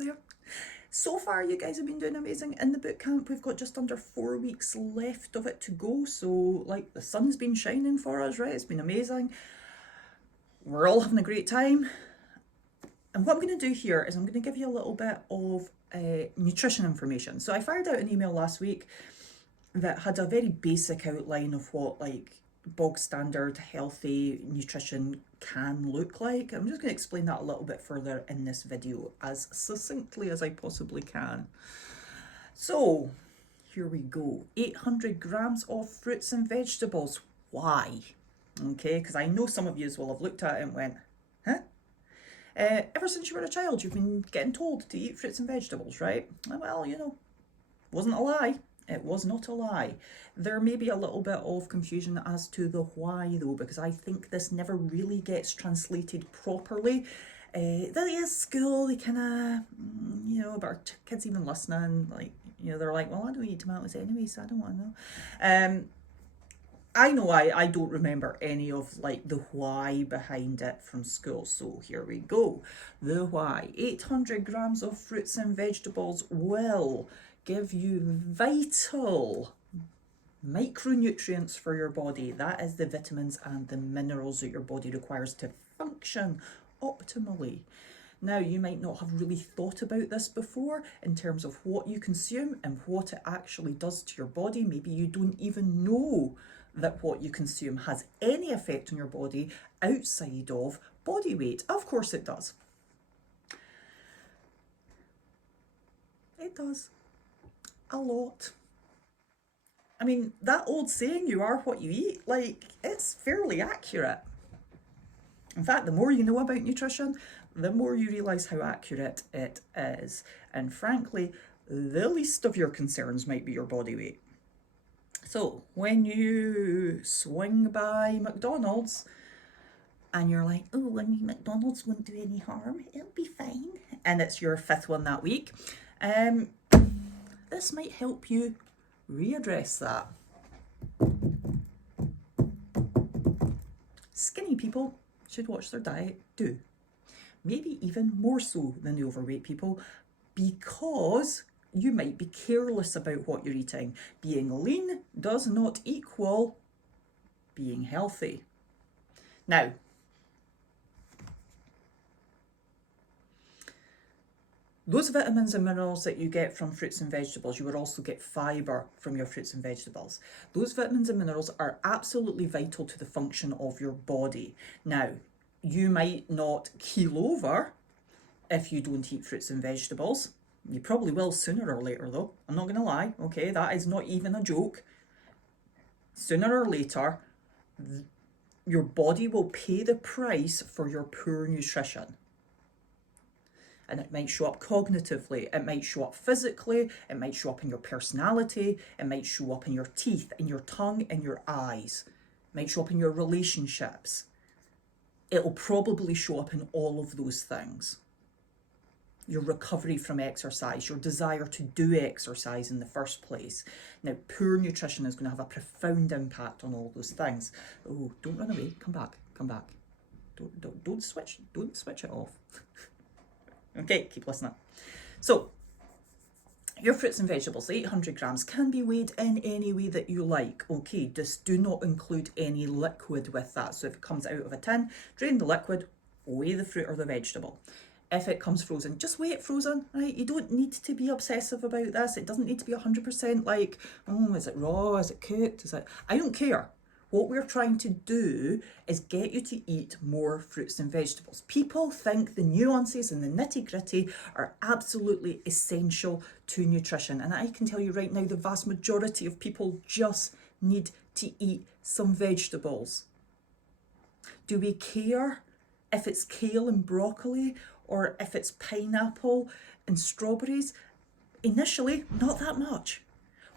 there. So far, you guys have been doing amazing in the boot camp. We've got just under 4 weeks left of it to go. So, like, the sun's been shining for us, right? It's been amazing. We're all having a great time. And what I'm going to do here is I'm going to give you a little bit of nutrition information. So I fired out an email last week that had a very basic outline of what, like, bog standard healthy nutrition can look like. I'm just going to explain that a little bit further in this video as succinctly as I possibly can. So here we go. 800 grams of fruits and vegetables. Why? Okay, because I know some of you will have looked at it and went, huh? Ever since you were a child, you've been getting told to eat fruits and vegetables, right? Well, you know, wasn't a lie. It was not a lie. There may be a little bit of confusion as to the why though, because I think this never really gets translated properly. That is school, they kind of, you know, about kids even listening, like, you know, they're like, well, I don't eat tomatoes anyway, so I don't want to know. I know I don't remember any of like the why behind it from school. So here we go. The why. 800 grams of fruits and vegetables will give you vital micronutrients for your body. That is the vitamins and the minerals that your body requires to function optimally. Now, you might not have really thought about this before in terms of what you consume and what it actually does to your body. Maybe you don't even know that what you consume has any effect on your body outside of body weight. Of course it does. It does. A lot. I mean, that old saying, you are what you eat, like, it's fairly accurate. In fact, the more you know about nutrition, the more you realise how accurate it is. And frankly, the least of your concerns might be your body weight. So when you swing by McDonald's and you're like, oh, I mean, McDonald's won't do any harm, it'll be fine, and it's your 5th one that week, this might help you readdress that. Skinny people should watch their diet too. Maybe even more so than the overweight people, because you might be careless about what you're eating. Being lean does not equal being healthy. Now, those vitamins and minerals that you get from fruits and vegetables, you will also get fibre from your fruits and vegetables. Those vitamins and minerals are absolutely vital to the function of your body. Now, you might not keel over if you don't eat fruits and vegetables. You probably will sooner or later though. I'm not going to lie, okay? That is not even a joke. Sooner or later, your body will pay the price for your poor nutrition. And it might show up cognitively, it might show up physically, it might show up in your personality, it might show up in your teeth, in your tongue, in your eyes. It might show up in your relationships. It will probably show up in all of those things. Your recovery from exercise, your desire to do exercise in the first place. Now, poor nutrition is going to have a profound impact on all those things. Oh, don't run away. Come back. Come back. Don't switch it off. Okay, keep listening. So, your fruits and vegetables, 800 grams, can be weighed in any way that you like. Okay, just do not include any liquid with that. So if it comes out of a tin, drain the liquid, weigh the fruit or the vegetable. If it comes frozen, just weigh it frozen, right? You don't need to be obsessive about this. It doesn't need to be 100% like, oh, is it raw? Is it cooked? Is it? I don't care. What we're trying to do is get you to eat more fruits and vegetables. People think the nuances and the nitty-gritty are absolutely essential to nutrition. And I can tell you right now, the vast majority of people just need to eat some vegetables. Do we care if it's kale and broccoli or if it's pineapple and strawberries? Initially, not that much.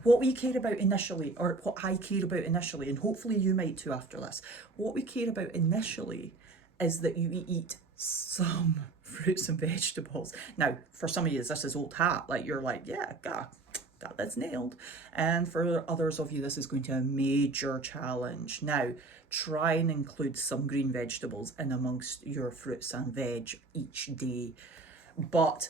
What we care about initially, or what I care about initially, and hopefully you might too after this, what we care about initially is that you eat some fruits and vegetables. Now, for some of you, this is old hat. Like, you're like, yeah, that's nailed. And for others of you, this is going to be a major challenge. Now, try and include some green vegetables in amongst your fruits and veg each day. But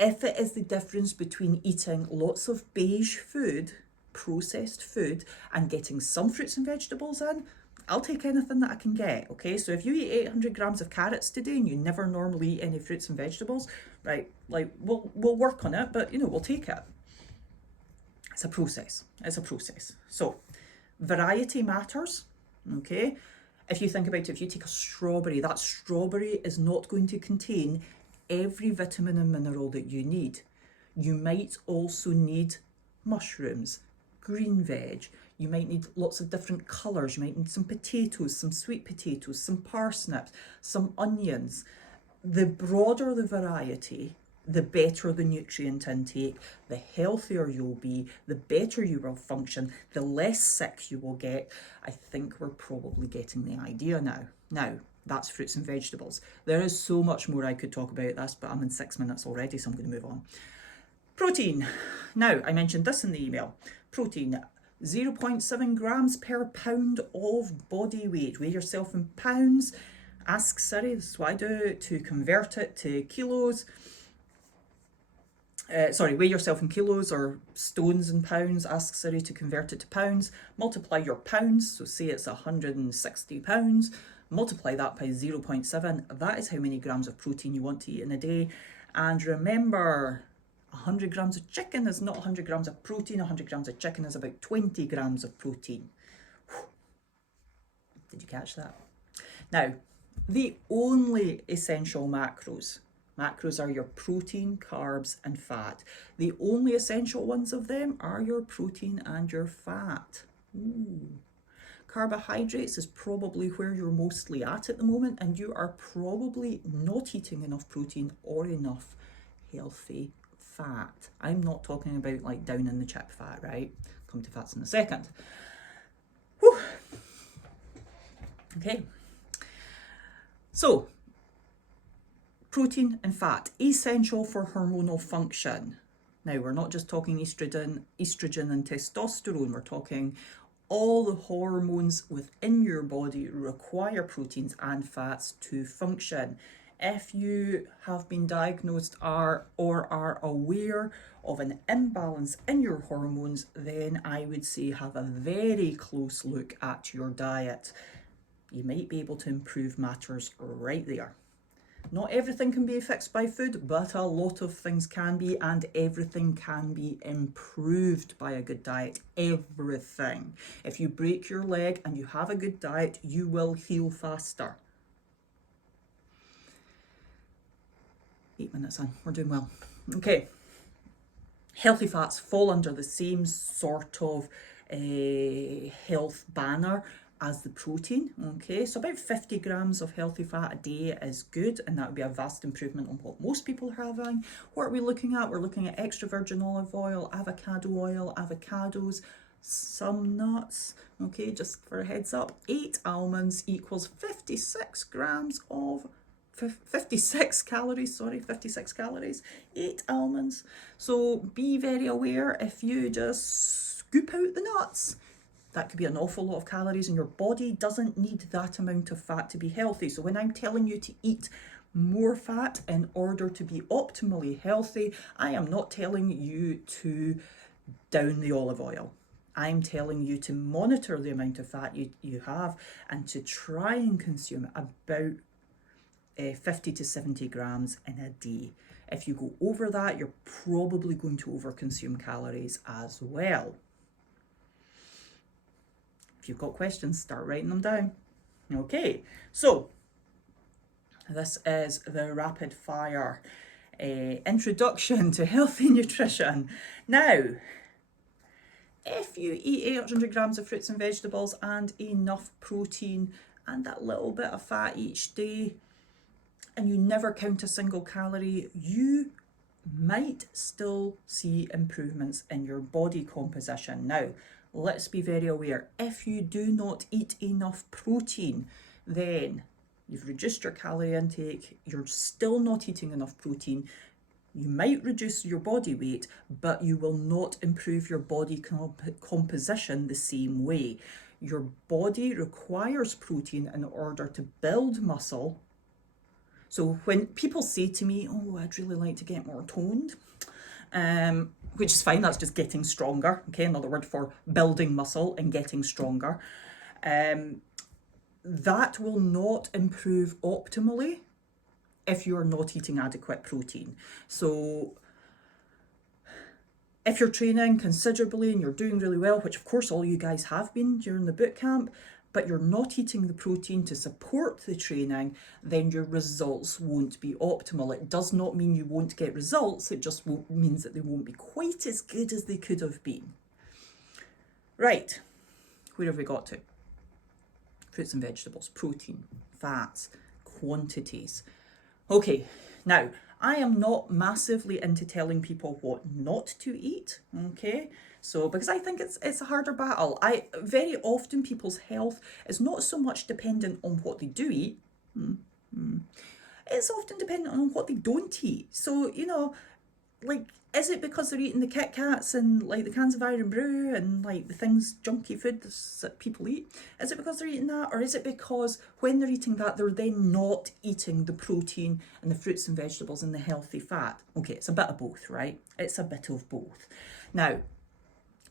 If it is the difference between eating lots of beige food, processed food, and getting some fruits and vegetables in, I'll take anything that I can get, okay? So if you eat 800 grams of carrots today and you never normally eat any fruits and vegetables, right, like we'll work on it, but we'll take it. It's a process. It's a process. So variety matters, okay? If you think about it, if you take a strawberry, that strawberry is not going to contain every vitamin and mineral that you need. You might also need mushrooms, green veg. You might need lots of different colours. You might need some potatoes, some sweet potatoes, some parsnips, some onions. The broader the variety, the better the nutrient intake, the healthier you'll be, the better you will function, the less sick you will get. I think we're probably getting the idea now. Now, that's fruits and vegetables. There is so much more I could talk about this, but I'm in 6 minutes already, so I'm going to move on. Protein. Now, I mentioned this in the email. Protein, 0.7 grams per pound of body weight. Weigh yourself in pounds. Ask Siri, this is what I do, to convert it to kilos. Weigh yourself in kilos or stones in pounds. Ask Siri to convert it to pounds. Multiply your pounds, so say it's 160 pounds. Multiply that by 0.7. That is how many grams of protein you want to eat in a day. And remember, 100 grams of chicken is not 100 grams of protein. 100 grams of chicken is about 20 grams of protein. Did you catch that? Now, the only essential macros are your protein, carbs, and fat. The only essential ones of them are your protein and your fat. Ooh. Carbohydrates is probably where you're mostly at the moment, and you are probably not eating enough protein or enough healthy fat. I'm not talking about like down in the chip fat, right? Come to fats in a second. Whew. Okay. So, protein and fat, essential for hormonal function. Now, we're not just talking estrogen and testosterone, we're talking all the hormones within your body require proteins and fats to function. If you have been diagnosed or are aware of an imbalance in your hormones, then I would say have a very close look at your diet. You might be able to improve matters right there. Not everything can be fixed by food, but a lot of things can be, and everything can be improved by a good diet. Everything. If you break your leg and you have a good diet, you will heal faster. 8 minutes in, we're doing well. Okay. Healthy fats fall under the same sort of health banner as the protein, okay? So about 50 grams of healthy fat a day is good, and that would be a vast improvement on what most people are having. What are we looking at? We're looking at extra virgin olive oil, avocados, some nuts, okay? Just for a heads up, 8 almonds equals 56 calories, 8 almonds. So be very aware if you just scoop out the nuts. That could be an awful lot of calories, and your body doesn't need that amount of fat to be healthy. So when I'm telling you to eat more fat in order to be optimally healthy, I am not telling you to down the olive oil. I'm telling you to monitor the amount of fat you have and to try and consume about 50 to 70 grams in a day. If you go over that, you're probably going to overconsume calories as well. If you've got questions, start writing them down. Okay, so this is the rapid fire introduction to healthy nutrition. Now, if you eat 800 grams of fruits and vegetables and enough protein and that little bit of fat each day, and you never count a single calorie, you might still see improvements in your body composition. Now, let's be very aware, if you do not eat enough protein, then you've reduced your calorie intake, you're still not eating enough protein, you might reduce your body weight, but you will not improve your body composition the same way. Your body requires protein in order to build muscle, So when people say to me, oh, I'd really like to get more toned, which is fine, that's just getting stronger, okay, another word for building muscle and getting stronger, that will not improve optimally if you're not eating adequate protein. So if you're training considerably and you're doing really well, which of course all you guys have been during the boot camp, but you're not eating the protein to support the training, then your results won't be optimal. It does not mean you won't get results, it just means that they won't be quite as good as they could have been. Right, where have we got to? Fruits and vegetables, protein, fats, quantities. Okay, now I am not massively into telling people what not to eat, okay? So, because I think it's a harder battle. Very often people's health is not so much dependent on what they do eat. It's often dependent on what they don't eat. So, you know, like, is it because they're eating the Kit Kats and like the cans of Irn-Bru and like the things, junky food that people eat? Is it because they're eating that, or is it because when they're eating that they're then not eating the protein and the fruits and vegetables and the healthy fat? Okay, it's a bit of both, right? It's a bit of both. Now,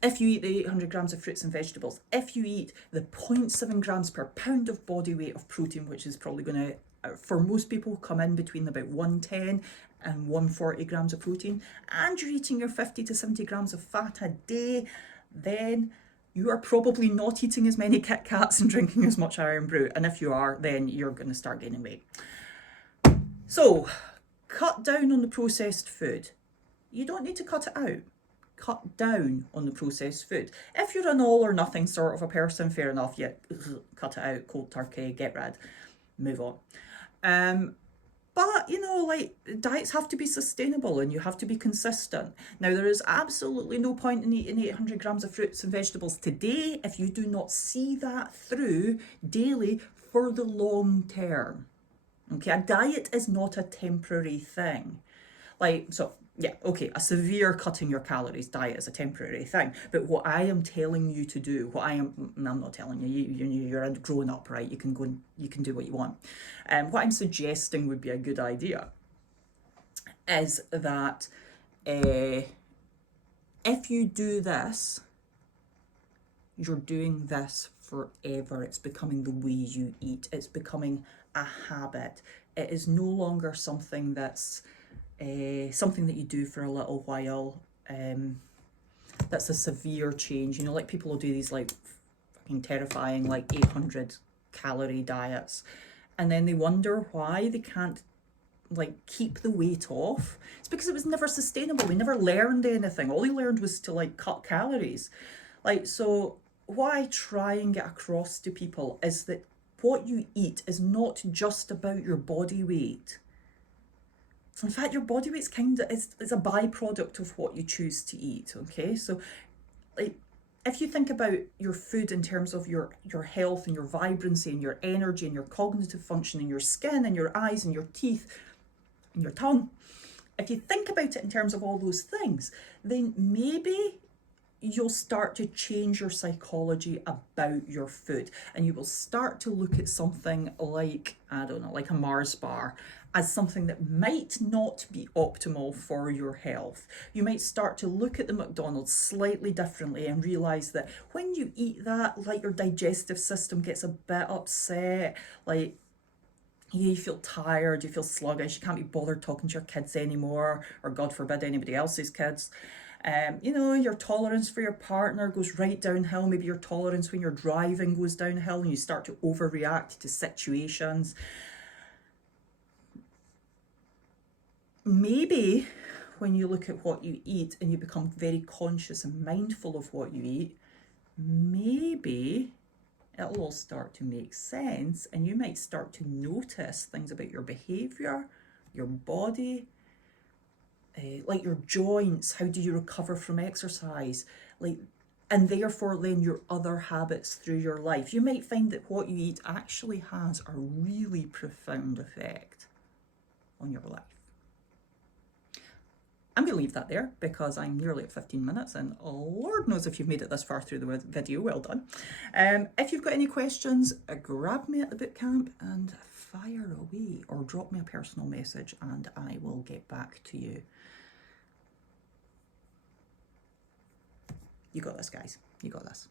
if you eat the 800 grams of fruits and vegetables, if you eat the 0.7 grams per pound of body weight of protein, which is probably going to, for most people, come in between about 110 and 140 grams of protein, and you're eating your 50 to 70 grams of fat a day, then you are probably not eating as many Kit Kats and drinking as much Irn-Bru. And if you are, then you're going to start gaining weight. So, cut down on the processed food. You don't need to cut it out. Cut down on the processed food. If you're an all or nothing sort of a person, fair enough, yeah, cut it out, cold turkey, get rid, move on. But, you know, like, diets have to be sustainable and you have to be consistent. Now, there is absolutely no point in eating 800 grams of fruits and vegetables today if you do not see that through daily for the long term. Okay, a diet is not a temporary thing. Like, so, yeah, okay, a severe cutting your calories diet is a temporary thing. But what I am telling you to do, I'm not telling you, you're a grown up, right? You can go and you can do what you want. What I'm suggesting would be a good idea is that if you do this, you're doing this forever. It's becoming the way you eat. It's becoming a habit. It is no longer something that's something that you do for a little while. That's a severe change. You know, like people will do these like fucking terrifying like 800 calorie diets, and then they wonder why they can't like keep the weight off. It's because it was never sustainable. They never learned anything. All they learned was to like cut calories. Like, so what I try and get across to people is that what you eat is not just about your body weight. In fact, your body weight's is a byproduct of what you choose to eat, okay? So, like, if you think about your food in terms of your health and your vibrancy and your energy and your cognitive function and your skin and your eyes and your teeth and your tongue, if you think about it in terms of all those things, then maybe you'll start to change your psychology about your food, and you will start to look at something like, I don't know, like a Mars bar as something that might not be optimal for your health. You might start to look at the McDonald's slightly differently and realize that when you eat that, like, your digestive system gets a bit upset, like, you feel tired, you feel sluggish, you can't be bothered talking to your kids anymore, or God forbid anybody else's kids. You know, your tolerance for your partner goes right downhill. Maybe your tolerance when you're driving goes downhill and you start to overreact to situations. Maybe when you look at what you eat and you become very conscious and mindful of what you eat, maybe it'll all start to make sense and you might start to notice things about your behavior, your body, like your joints. How do you recover from exercise? Like, and therefore then your other habits through your life. You might find that what you eat actually has a really profound effect on your life. I'm going to leave that there because I'm nearly at 15 minutes and Lord knows if you've made it this far through the video, well done. If you've got any questions, grab me at the bootcamp and fire away, or drop me a personal message and I will get back to you. You got this, guys. You got this.